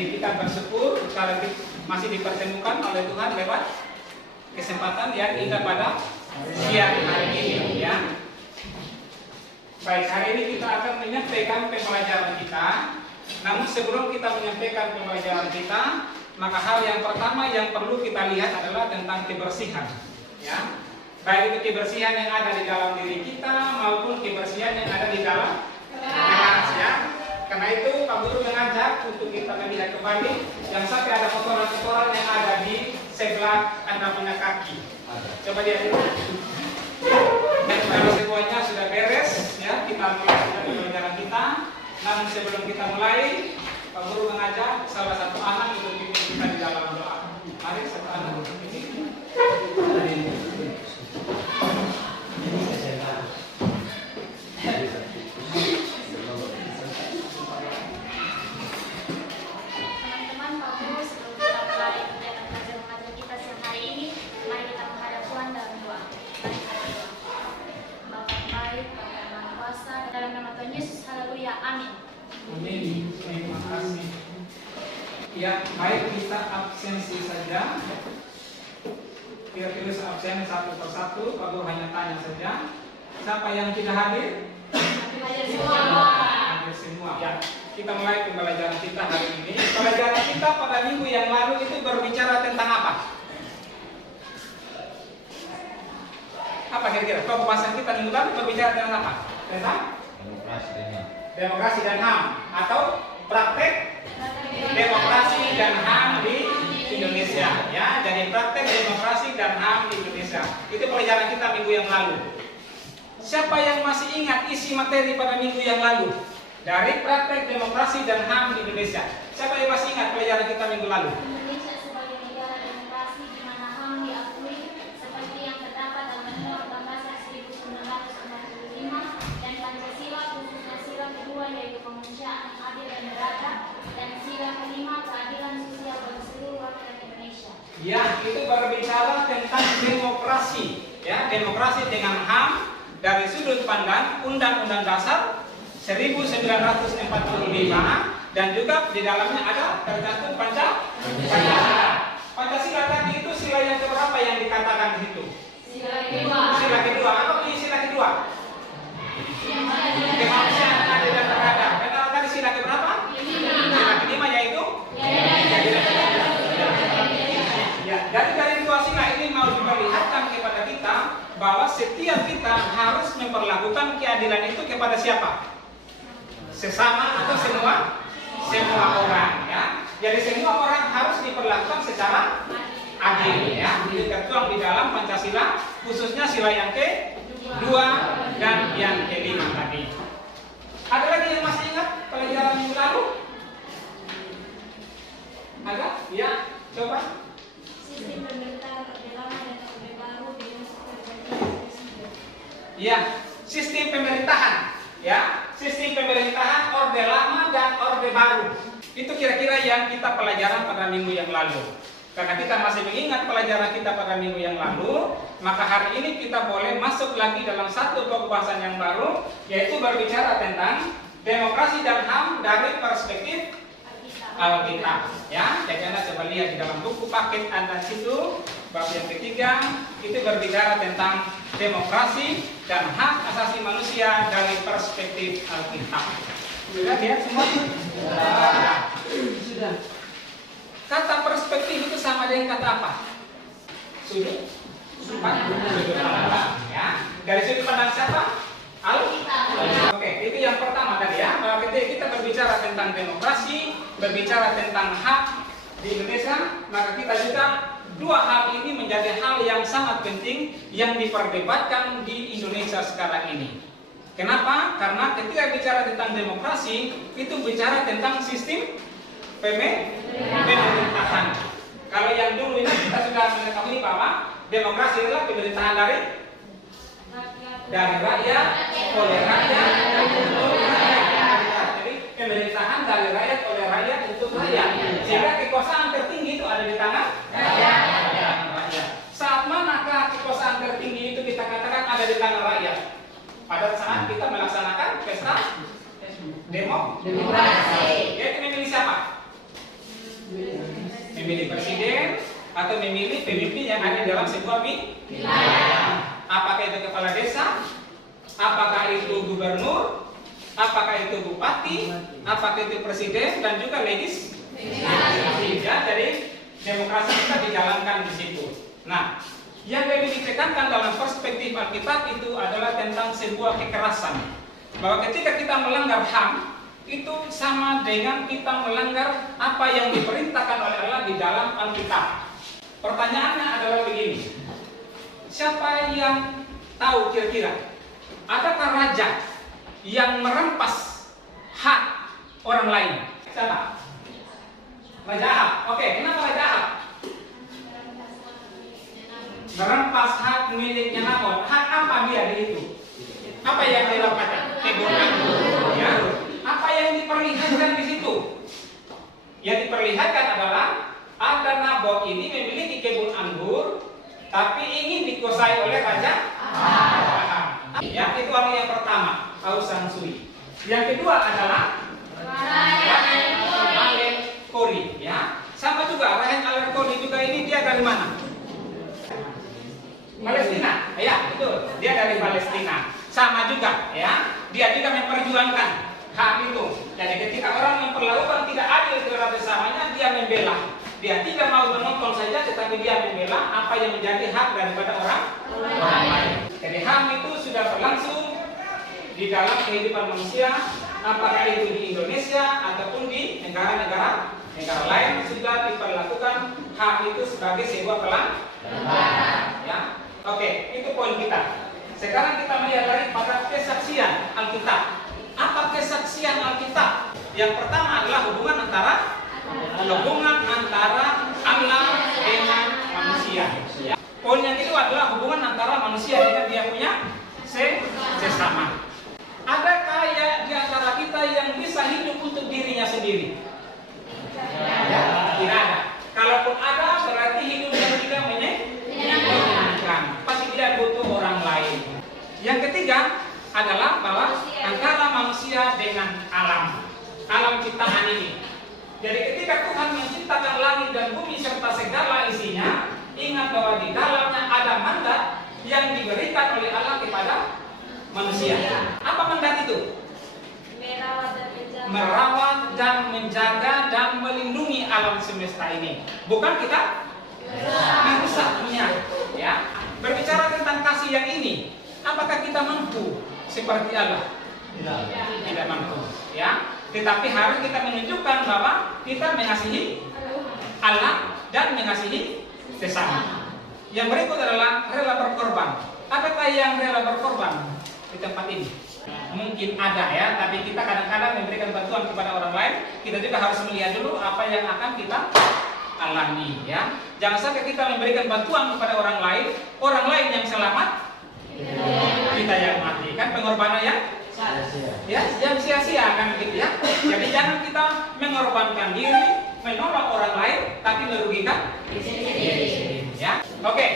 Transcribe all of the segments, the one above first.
Jadi kita bersyukur sekali lagi masih dipertemukan oleh Tuhan lewat kesempatan yang indah pada siang hari ini, ya. Baik, hari ini kita akan menyampaikan pembelajaran kita. Namun sebelum kita menyampaikan pembelajaran kita, maka hal yang pertama yang perlu kita lihat adalah tentang kebersihan, ya. Baik itu kebersihan yang ada di dalam diri kita maupun kebersihan yang ada di dalam gelas, ya. Karena itu Pak Guru mengajak untuk kita melihat kembali yang sampai ada kotoran-kotoran yang ada di sebelah Anda punya kaki. Coba lihat. Dan kalau semuanya sudah beres, ya, kita mulai pembelajaran kita. Namun sebelum kita mulai, Pak Guru mengajak salah satu anak untuk pimpin kita di dalam doa. Mari satu anak untuk pimpin. Teman-teman, Pak Guru, sebelum kita mulai kegiatan belajar mengajar kita siang hari ini, mari kita menghadap Tuhan dalam doa. Mari kita berdoa. Bapa baik, Bapa yang Maha Kuasa, dalam nama Tuhan Yesus, haleluya, amin. Amin. Terima kasih. Ya, baik kita absensi saja. Kita tulis absen satu persatu. Pak Guru hanya tanya saja. Siapa yang tidak hadir? Hadir semua. Hadir semua. Ya, kita mulai pembelajaran kita hari ini. Pembelajaran kita pada minggu yang lalu itu berbicara tentang apa? Apa kira-kira? Pembahasan kita minggu lalu berbicara tentang apa? Tentang demokrasi dan HAM atau praktek demokrasi dan HAM di Indonesia, ya. Jadi praktek demokrasi dan HAM di Indonesia. Itu pelajaran kita minggu yang lalu. Siapa yang masih ingat isi materi pada minggu yang lalu dari praktek demokrasi dan HAM di Indonesia? Siapa yang masih ingat pelajaran kita minggu lalu? Indonesia sebagai negara demokrasi di mana HAM diakui seperti yang terdapat dalam Undang-Undang Dasar 1945 dan Pancasila, khususnya sila kedua yaitu kemanusiaan yang adil dan beradab, dan sila kelima keadilan sosial bagi seluruh rakyat Indonesia. Ya, itu berbicara tentang demokrasi, ya, demokrasi dengan HAM dari sudut pandang Undang-Undang Dasar 1945 dan juga di dalamnya ada tercantum Pancasila. Pancasila tadi itu sila yang keberapa yang dikatakan di situ? Sila kedua. Sila kedua. Apa itu sila kedua? Kemanusiaan yang adil dan beradab. Dan tadi sila keberapa? Sila kelima yaitu? Ya, dari dua sila ini mau diperlihatkan kepada kita bahwa setiap kita harus memperlakukan keadilan itu kepada siapa? Sesama atau semua orang, ya. Jadi semua orang harus diperlakukan secara adil, ya. Itu tertuang di dalam Pancasila, khususnya sila yang kedua dan yang kelima tadi. Ada lagi yang masih ingat pelajaran minggu lalu? Ada? Ya, coba. Sistem pemerintahan Orde Lama dan Orde Baru dengan pergantian presiden. Ya, sistem pemerintahan, ya, sistem pemerintahan Orde Lama dan Orde Baru. Itu kira-kira yang kita pelajaran pada minggu yang lalu. Karena kita masih mengingat pelajaran kita pada minggu yang lalu, maka hari ini kita boleh masuk lagi dalam satu pembahasan yang baru, yaitu berbicara tentang demokrasi dan HAM dari perspektif Alkitab, ya. Jadi Anda coba lihat di dalam buku paket Anda situ, bab yang ketiga itu berbicara tentang demokrasi dan hak asasi manusia dari perspektif Alkitab. Sudah lihat semua? Sudah. Kata perspektif itu sama dengan kata apa? Sudut pandang, ya. Dari sudut pandang siapa? Alkitab. Oke, itu yang pertama tadi, ya. Bahwa ketika kita berbicara tentang demokrasi, berbicara tentang hak di Indonesia, maka kita juga dua hal ini menjadi hal yang sangat penting yang diperdebatkan di Indonesia sekarang ini. Kenapa? Karena ketika bicara tentang demokrasi, itu bicara tentang sistem pemerintahan. Kalau yang dulu ini kita sudah mengetahui bahwa demokrasi adalah pemerintahan dari rakyat, oleh rakyat, untuk rakyat. Jadi pemerintahan dari rakyat, oleh rakyat, untuk rakyat. Sehingga kekuasaan tertinggi itu ada di tangan rakyat. Saat manakah kekuasaan tertinggi itu kita katakan ada di tangan rakyat? Pada saat kita melaksanakan pesta demokrasi. Yaitu memilih siapa? memilih presiden atau memilih pemimpin yang ada dalam sebuah wilayah. Apakah itu kepala desa, apakah itu gubernur, apakah itu bupati, apakah itu presiden, dan juga legislatif. Ya, jadi demokrasi kita dijalankan di situ. Nah, yang lebih ditekankan dalam perspektif Alkitab itu adalah tentang sebuah kekerasan. Bahwa ketika kita melanggar HAM, itu sama dengan kita melanggar apa yang diperintahkan oleh Allah di dalam Alkitab. Pertanyaannya adalah begini. Siapa yang tahu kira-kira adakah raja yang merampas hak orang lain? Siapa? Raja Ahab. Oke, kenapa Raja Ahab? Merampas hak miliknya Nabot. Hak apa dia di itu? Apa yang dia lakukan? Kebun. Ya. Apa yang diperlihatkan di situ? Yang diperlihatkan adalah ada Nabot ini memiliki kebun anggur, tapi ingin dikuasai oleh Raja Ahab. Ya, itu orang yang pertama, Ausang Sui. Yang kedua adalah Rahel Kori. Ya, sama juga Rahel Kori juga ini dia dari mana? Palestina. Ya, betul. Dia dari Palestina. Sama juga, ya. Dia juga memperjuangkan hak itu. Jadi ketika orang memperlakukan tidak adil terhadap sesamanya, dia membela. Dia tidak mau menonton saja, tetapi dia membela apa yang menjadi hak daripada orang lain. Jadi HAM itu sudah berlangsung di dalam kehidupan manusia, apakah itu di Indonesia ataupun di negara-negara lain sudah diperlakukan hak itu sebagai sebuah pelanggaran. Ya, oke, itu poin kita. Sekarang kita melihat dari pada kesaksian Alkitab. Apa kesaksian Alkitab? Yang pertama adalah hubungan antara Allah dengan manusia. Ya. Poin yang kedua adalah hubungan antara manusia dengan dia punya sesama. Adakah ya di antara kita yang bisa hidup untuk dirinya sendiri? Ya, tidak ada. Kalaupun ada, berarti hidupnya tidak menyenangkan. Pasti dia butuh orang lain. Yang ketiga adalah bahwa antara manusia dengan alam ciptaan ini. Jadi ketika Tuhan menciptakan langit dan bumi serta segala isinya, ingat bahwa di dalamnya ada mandat yang diberikan oleh Allah kepada manusia. Apa mandat itu? Merawat dan menjaga dan melindungi alam semesta ini. Bukan kita merusaknya. Ya. Berbicara tentang kasih yang ini, apakah kita mampu seperti Allah? Tidak mampu. Ya. Tetapi harus kita menunjukkan bahwa kita mengasihi Allah dan mengasihi sesama. Yang berikut adalah rela berkorban. Apakah yang rela berkorban di tempat ini? Mungkin ada ya, tapi kita kadang-kadang memberikan bantuan kepada orang lain. Kita juga harus melihat dulu apa yang akan kita alami ya. Jangan sampai kita memberikan bantuan kepada orang lain yang selamat, kita yang mati. Kan pengorbanan ya, yang sia-sia kan gitu ya. Jadi jangan kita mengorbankan diri, menolong orang lain, tapi merugikan diri. Ya, oke.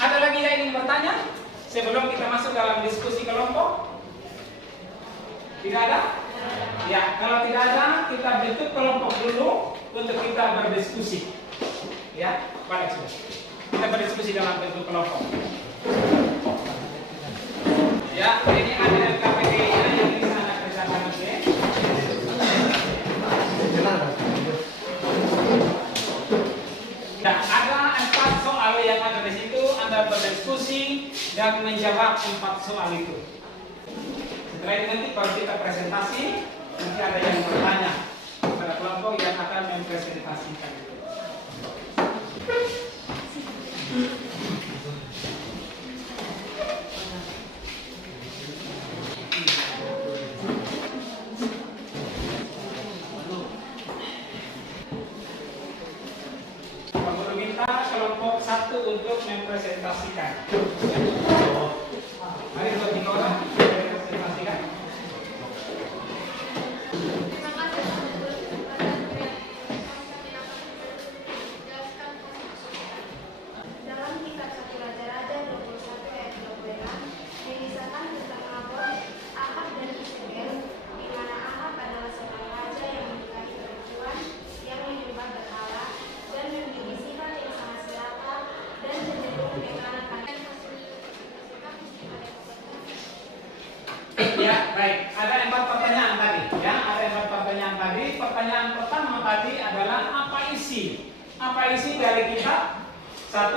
Ada lagi yang ingin bertanya sebelum kita masuk dalam diskusi kelompok? Tidak ada? Ya, kalau tidak ada, kita bentuk kelompok dulu untuk kita berdiskusi. Ya, balik sudah. Kita berdiskusi dalam bentuk kelompok. Ya, ini ada LKPD-nya yang di sana kerjakan oke. Nah, ada 4 soal yang ada di situ. Anda berdiskusi dan menjawab 4 soal itu. Setelah itu nanti baru kita presentasi. Nanti ada yang bertanya pada kelompok yang akan mempresentasikan itu. Kelompok 1 untuk mempresentasikan. Mari buat 3 orang mempresentasikan. Dalam kitab 1 Raja-Raja 21 ayat 26 mengisahkan tentang Ahab dan Isabel, di mana Ahab adalah seorang raja yang menikahi perempuan yang menyembah berhala dan isi. Apa isi dari kita? 1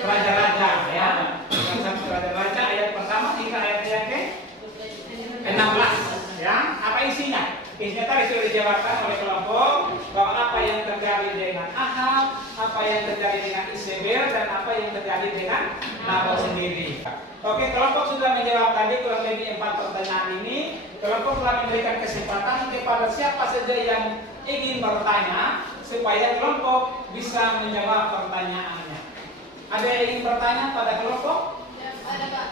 Raja-Raja ya. Yang 1 Raja-Raja ayat pertama hingga ayat yang ke-16 ya. Apa isinya? Isinya tadi sudah dijelaskan oleh kelompok bahwa apa yang terjadi dengan Ahab, apa yang terjadi dengan Isabel, dan apa yang terjadi dengan Nabal sendiri. Oke, kelompok sudah menjawab tadi kurang lebih 4 pertanyaan ini. Kelompok telah memberikan kesempatan kepada siapa saja yang ingin bertanya supaya kelompok bisa menjawab pertanyaannya. Ada yang ingin bertanya pada kelompok? Ya, ada Pak.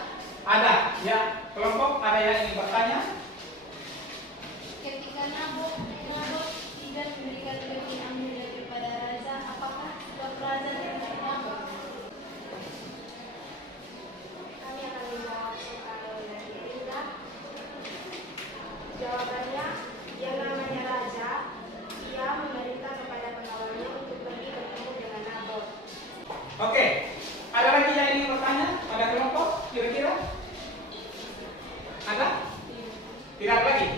Ada, ya. Kelompok ada yang ingin bertanya? Ketika Nabot tidak memberikan bagian ambil kepada raja, apakah sebab raja tidak Nabot? Kami akan menjawab soal dari Linda. Jawabannya, yang namanya raja, ia memerintah kepada pengawalnya untuk pergi bertemu dengan Nabot. Oke, ada lagi yang ingin bertanya pada kelompok? Kira-kira? Ada? Tidak lagi?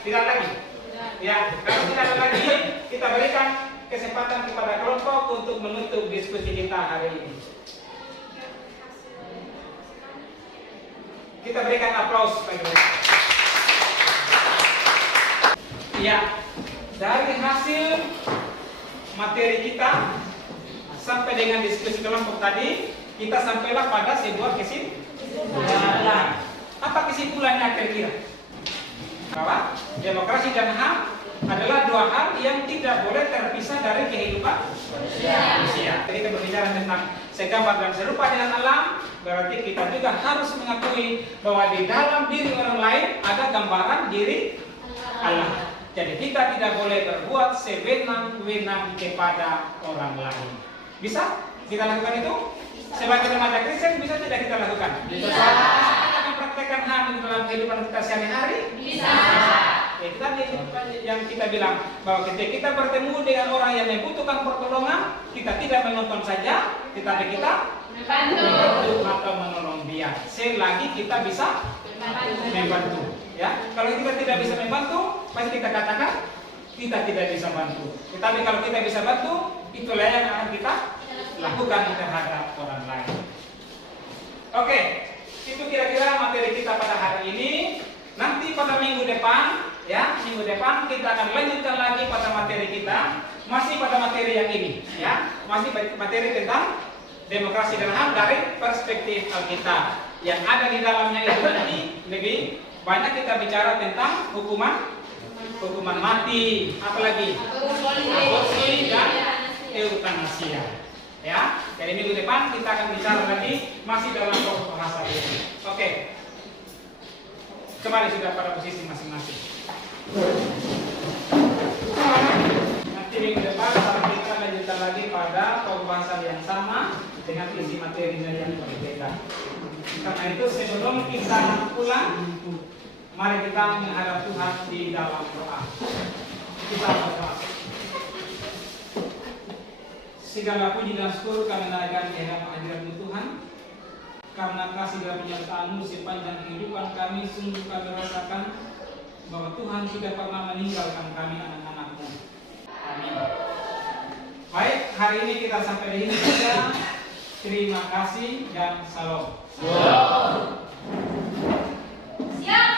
Tidak lagi? Ya, kalau tidak ada lagi, kita berikan kesempatan kepada kelompok untuk menutup diskusi kita hari ini. Kita berikan aplaus bagi mereka. Ya, dari hasil materi kita sampai dengan diskusi kelompok tadi, kita sampailah pada sebuah kesimpulan. Apa kesimpulannya kira-kira? Bahwa demokrasi dan HAM adalah 2 hal yang tidak boleh terpisah dari kehidupan manusia. Jadi kita berbicara tentang segambar dan serupa dengan alam, berarti kita juga harus mengakui bahwa di dalam diri orang lain ada gambaran diri Allah. Jadi kita tidak boleh berbuat sewenang-wenang kepada orang lain. Bisa? Kita lakukan itu? Sebagai remaja Kristen bisa tidak kita lakukan? Bisa. Kita akan praktekkan HAM di dalam kehidupan kita sehari-hari? Bisa. Itu tadi yang kita bilang bahwa ketika kita bertemu dengan orang yang membutuhkan pertolongan, kita tidak menonton saja, tetapi kita membantu atau menolong dia. Selagi kita bisa membantu. Ya, kalau kita tidak bisa membantu, pasti kita katakan kita tidak bisa bantu. Tetapi kalau kita bisa bantu, itulah yang akan kita lakukan terhadap orang lain. Oke, itu kira-kira materi kita pada hari ini. Nanti pada minggu depan, ya, minggu depan kita akan lanjutkan lagi pada materi kita, masih pada materi yang ini, ya, masih materi tentang demokrasi dan HAM dari perspektif Alkitab. Yang ada di dalamnya itu nanti lebih banyak kita bicara tentang hukuman mati, apalagi aborsi dan eutanasia. Ya, jadi minggu depan kita akan bicara lagi masih dalam pokok bahasa ini. Oke, kembali sudah pada posisi masing-masing. Nanti minggu depan kita lanjutkan lagi pada pokok bahasa yang sama dengan isi materinya yang berbeda. Karena itu sebelum kita pulang, mari kita menghadap Tuhan di dalam doa. Kita berdoa. Segala puji dan syukur kami naikkan kehadiran hadirat-Mu Tuhan, karena kasih dan penyertaan-Mu sepanjang kehidupan kami sungguh kami rasakan bahwa Tuhan tidak pernah meninggalkan kami anak-anak-Mu. Amin. Baik, hari ini kita sampai di sini saja. Terima kasih dan salam. Siap.